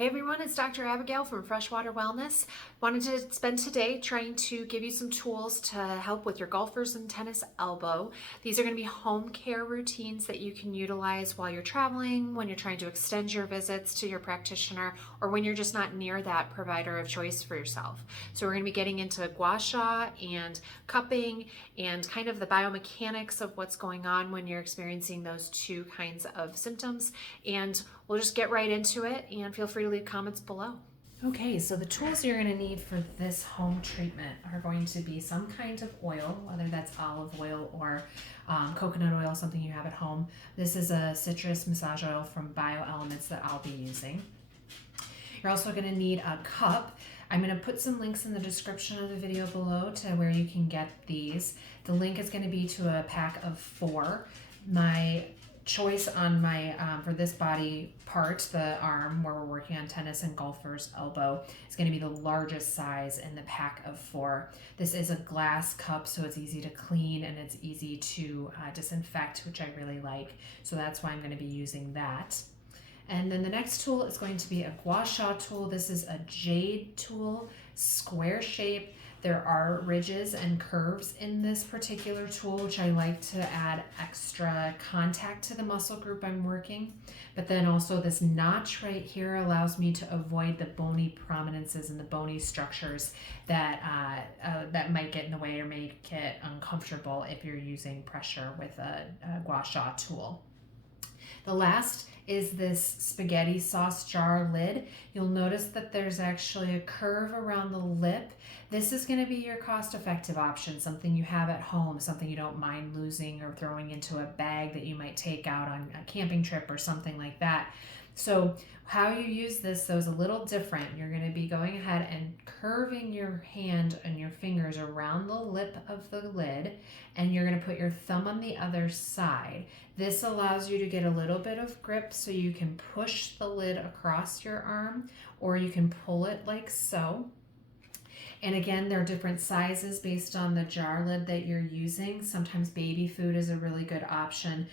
Hey everyone, it's Dr. Abigail from Freshwater Wellness. Wanted to spend today trying to give you some tools to help with your golfer's and tennis elbow. These are going to be home care routines that you can utilize while you're traveling, when you're trying to extend your visits to your practitioner, or when you're just not near that provider of choice for yourself. So we're going to be getting into Gua Sha and cupping and kind of the biomechanics of what's going on when you're experiencing those two kinds of symptoms. And we'll just get right into it, and feel free to leave comments below. Okay, so the tools you're going to need for this home treatment are going to be some kind of oil, whether that's olive oil or coconut oil, something you have at home. This is a citrus massage oil from BioElements that I'll be using. You're also going to need a cup. I'm going to put some links in the description of the video below to where you can get these. The link is going to be to a pack of 4. My choice on my for this body part, the arm where we're working on tennis and golfer's elbow, is going to be the largest size in the pack of 4. This is a glass cup, so it's easy to clean and it's easy to disinfect, which I really like. So that's why I'm going to be using that. And then the next tool is going to be a Gua Sha tool. This is a jade tool, square shape. There are ridges and curves in this particular tool, which I like to add extra contact to the muscle group I'm working. But then also this notch right here allows me to avoid the bony prominences and the bony structures that that might get in the way or make it uncomfortable if you're using pressure with a Gua Sha tool. The last is this spaghetti sauce jar lid. You'll notice that there's actually a curve around the lip. This is going to be your cost-effective option, something you have at home, something you don't mind losing or throwing into a bag that you might take out on a camping trip or something like that. So how you use this, though, is a little different. You're going to be going ahead and curving your hand and your fingers around the lip of the lid, and you're going to put your thumb on the other side. This allows you to get a little bit of grip so you can push the lid across your arm, or you can pull it like so. And again, there are different sizes based on the jar lid that you're using. Sometimes baby food is a really good option.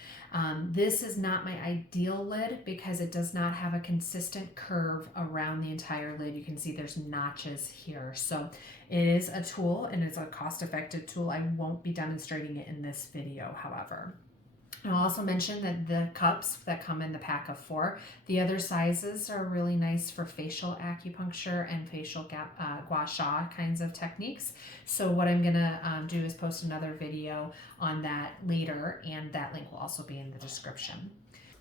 This is not my ideal lid because it does not have a consistent curve around the entire lid. You can see there's notches here. So it is a tool and it's a cost-effective tool. I won't be demonstrating it in this video, however. I'll also mention that the cups that come in the pack of 4, the other sizes are really nice for facial acupuncture and facial Gua Sha kinds of techniques. So what I'm going to do is post another video on that later, and that link will also be in the description.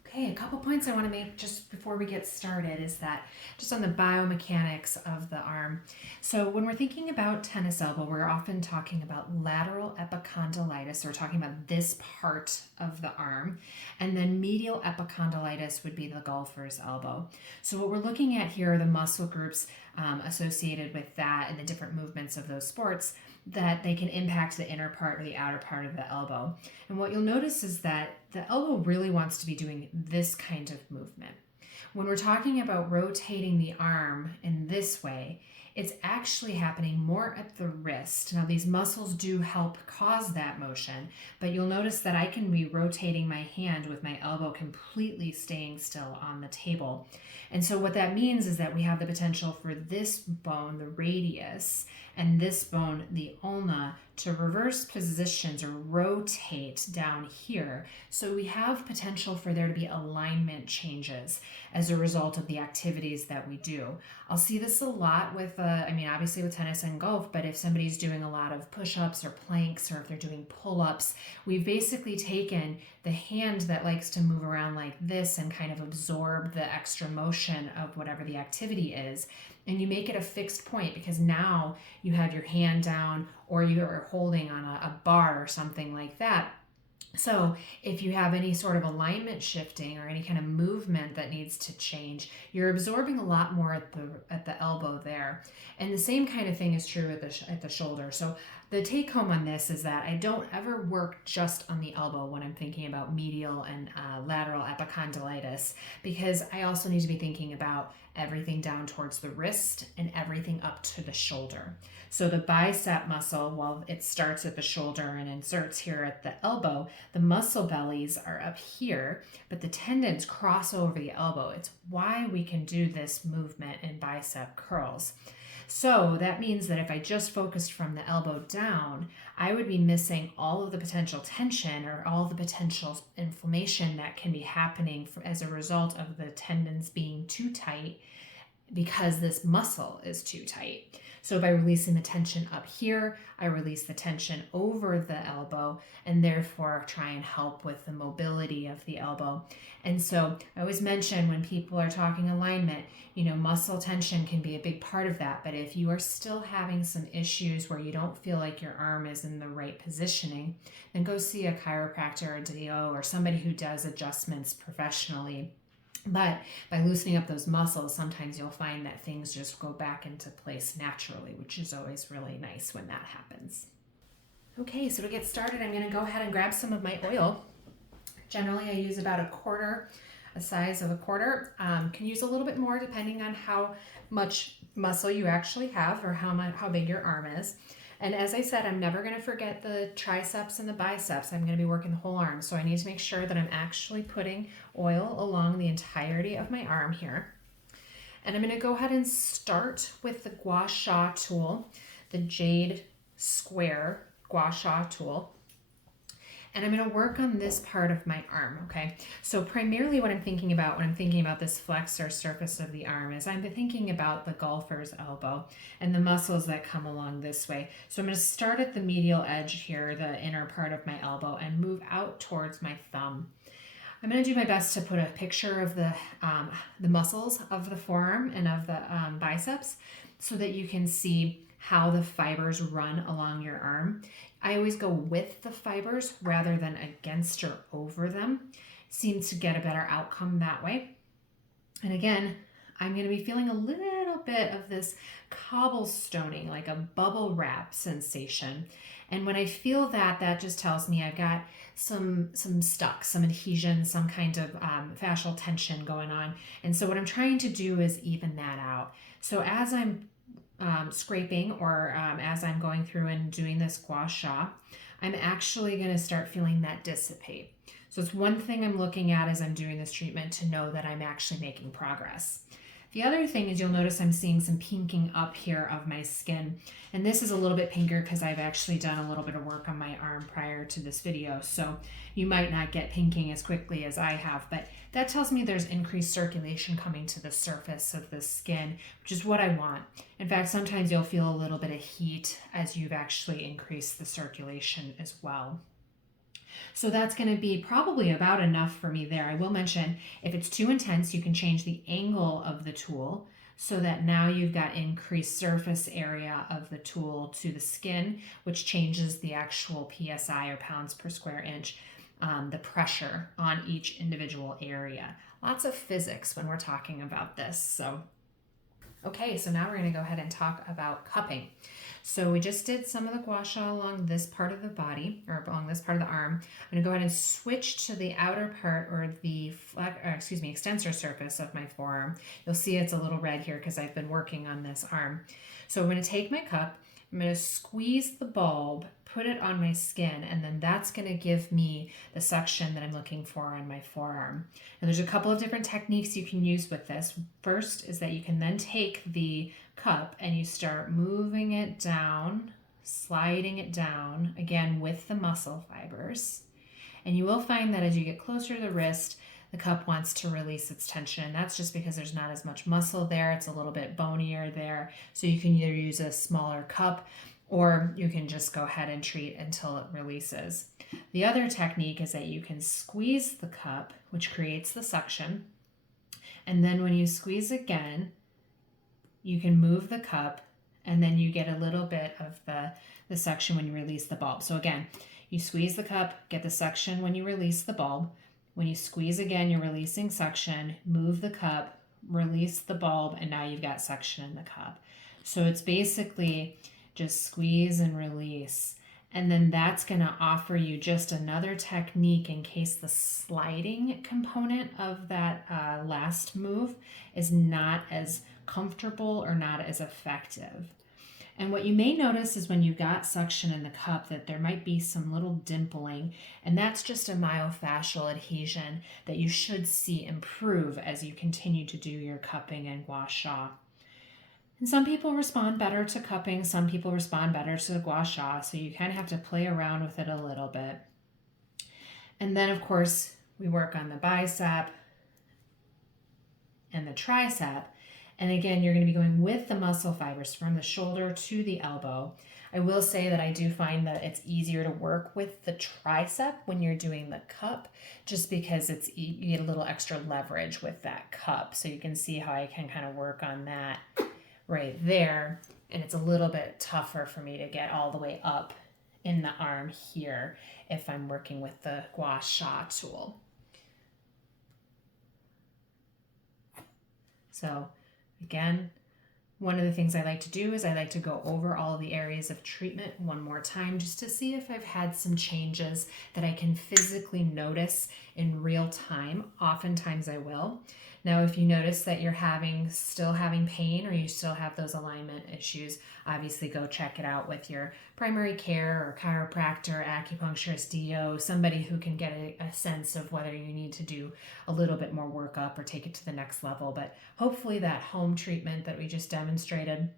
Okay, a couple points I want to make just before we get started is that just on the biomechanics of the arm. So when we're thinking about tennis elbow, we're often talking about lateral epicondylitis. So we're talking about this part of the arm. And then medial epicondylitis would be the golfer's elbow. So what we're looking at here are the muscle groups associated with that and the different movements of those sports that they can impact the inner part or the outer part of the elbow. And what you'll notice is that the elbow really wants to be doing this kind of movement. When we're talking about rotating the arm in this way, it's actually happening more at the wrist. Now, these muscles do help cause that motion, but you'll notice that I can be rotating my hand with my elbow completely staying still on the table. And so what that means is that we have the potential for this bone, the radius, and this bone, the ulna, to reverse positions or rotate down here. So we have potential for there to be alignment changes as a result of the activities that we do. I'll see this a lot with, obviously with tennis and golf, but if somebody's doing a lot of push-ups or planks, or if they're doing pull-ups, we've basically taken the hand that likes to move around like this and kind of absorb the extra motion of whatever the activity is, and you make it a fixed point because now you have your hand down or you're holding on a bar or something like that. So if you have any sort of alignment shifting or any kind of movement that needs to change, you're absorbing a lot more at the elbow there. And the same kind of thing is true at the shoulder. So The take home on this is that I don't ever work just on the elbow when I'm thinking about medial and lateral epicondylitis, because I also need to be thinking about everything down towards the wrist and everything up to the shoulder. So the bicep muscle, while it starts at the shoulder and inserts here at the elbow, the muscle bellies are up here, but the tendons cross over the elbow. It's why we can do this movement in bicep curls. So that means that if I just focused from the elbow down, I would be missing all of the potential tension or all the potential inflammation that can be happening as a result of the tendons being too tight because this muscle is too tight. So by releasing the tension up here, I release the tension over the elbow and therefore try and help with the mobility of the elbow. And so I always mention when people are talking alignment, muscle tension can be a big part of that. But if you are still having some issues where you don't feel like your arm is in the right positioning, then go see a chiropractor or DO or somebody who does adjustments professionally. But by loosening up those muscles, sometimes you'll find that things just go back into place naturally, which is always really nice when that happens. Okay, so to get started, I'm going to go ahead and grab some of my oil. Generally, I use about a size of a quarter. Can use a little bit more depending on how much muscle you actually have or how big your arm is. And as I said, I'm never going to forget the triceps and the biceps. I'm going to be working the whole arm. So I need to make sure that I'm actually putting oil along the entirety of my arm here. And I'm going to go ahead and start with the Gua Sha tool, the jade square Gua Sha tool. And I'm going to work on this part of my arm, okay? So primarily what I'm thinking about when I'm thinking about this flexor surface of the arm is I'm thinking about the golfer's elbow and the muscles that come along this way. So I'm going to start at the medial edge here, the inner part of my elbow, and move out towards my thumb. I'm going to do my best to put a picture of the muscles of the forearm and of the biceps so that you can see how the fibers run along your arm. I always go with the fibers rather than against or over them. Seems to get a better outcome that way. And again, I'm going to be feeling a little bit of this cobblestoning, like a bubble wrap sensation. And when I feel that, that just tells me I've got some stuck, some adhesion, some kind of fascial tension going on. And so what I'm trying to do is even that out. So as I'm scraping or as I'm going through and doing this Gua Sha, I'm actually going to start feeling that dissipate. So it's one thing I'm looking at as I'm doing this treatment to know that I'm actually making progress. The other thing is you'll notice I'm seeing some pinking up here of my skin. And this is a little bit pinker because I've actually done a little bit of work on my arm prior to this video. So you might not get pinking as quickly as I have, but that tells me there's increased circulation coming to the surface of the skin, which is what I want. In fact, sometimes you'll feel a little bit of heat as you've actually increased the circulation as well. So that's going to be probably about enough for me there. I will mention if it's too intense, you can change the angle of the tool so that now you've got increased surface area of the tool to the skin, which changes the actual PSI or pounds per square inch, the pressure on each individual area. Lots of physics when we're talking about this. So, okay, so now we're going to go ahead and talk about cupping. So we just did some of the Gua Sha along this part of the body, or along this part of the arm. I'm going to go ahead and switch to the outer part, or the extensor surface of my forearm. You'll see it's a little red here because I've been working on this arm. So I'm going to take my cup, I'm going to squeeze the bulb, put it on my skin, and then that's going to give me the suction that I'm looking for on my forearm. And there's a couple of different techniques you can use with this. First is that you can then take the cup and you start moving it down, sliding it down, again with the muscle fibers. And you will find that as you get closer to the wrist, the cup wants to release its tension. And that's just because there's not as much muscle there. It's a little bit bonier there. So you can either use a smaller cup or you can just go ahead and treat until it releases. The other technique is that you can squeeze the cup, which creates the suction. And then when you squeeze again, you can move the cup and then you get a little bit of the suction when you release the bulb. So again, you squeeze the cup, get the suction when you release the bulb. When you squeeze again, you're releasing suction, move the cup, release the bulb, and now you've got suction in the cup. So it's basically Just squeeze and release. And then that's going to offer you just another technique in case the sliding component of that last move is not as comfortable or not as effective. And what you may notice is when you've got suction in the cup that there might be some little dimpling, and that's just a myofascial adhesion that you should see improve as you continue to do your cupping and gua sha. And some people respond better to cupping, some people respond better to the gua sha, so you kind of have to play around with it a little bit. And then, of course, we work on the bicep and the tricep. And again, you're going to be going with the muscle fibers from the shoulder to the elbow. I will say that I do find that it's easier to work with the tricep when you're doing the cup, just because you get a little extra leverage with that cup. So you can see how I can kind of work on that right there. And it's a little bit tougher for me to get all the way up in the arm here if I'm working with the Gua Sha tool. So again, one of the things I like to do is I like to go over all the areas of treatment one more time just to see if I've had some changes that I can physically notice in real time. Oftentimes I will. Now, if you notice that you're still having pain or you still have those alignment issues, obviously go check it out with your primary care or chiropractor, acupuncturist, DO, somebody who can get a sense of whether you need to do a little bit more workup or take it to the next level. But hopefully that home treatment that we just demonstrated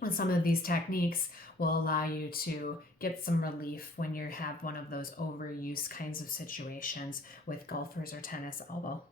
with some of these techniques will allow you to get some relief when you have one of those overuse kinds of situations with golfers or tennis elbow.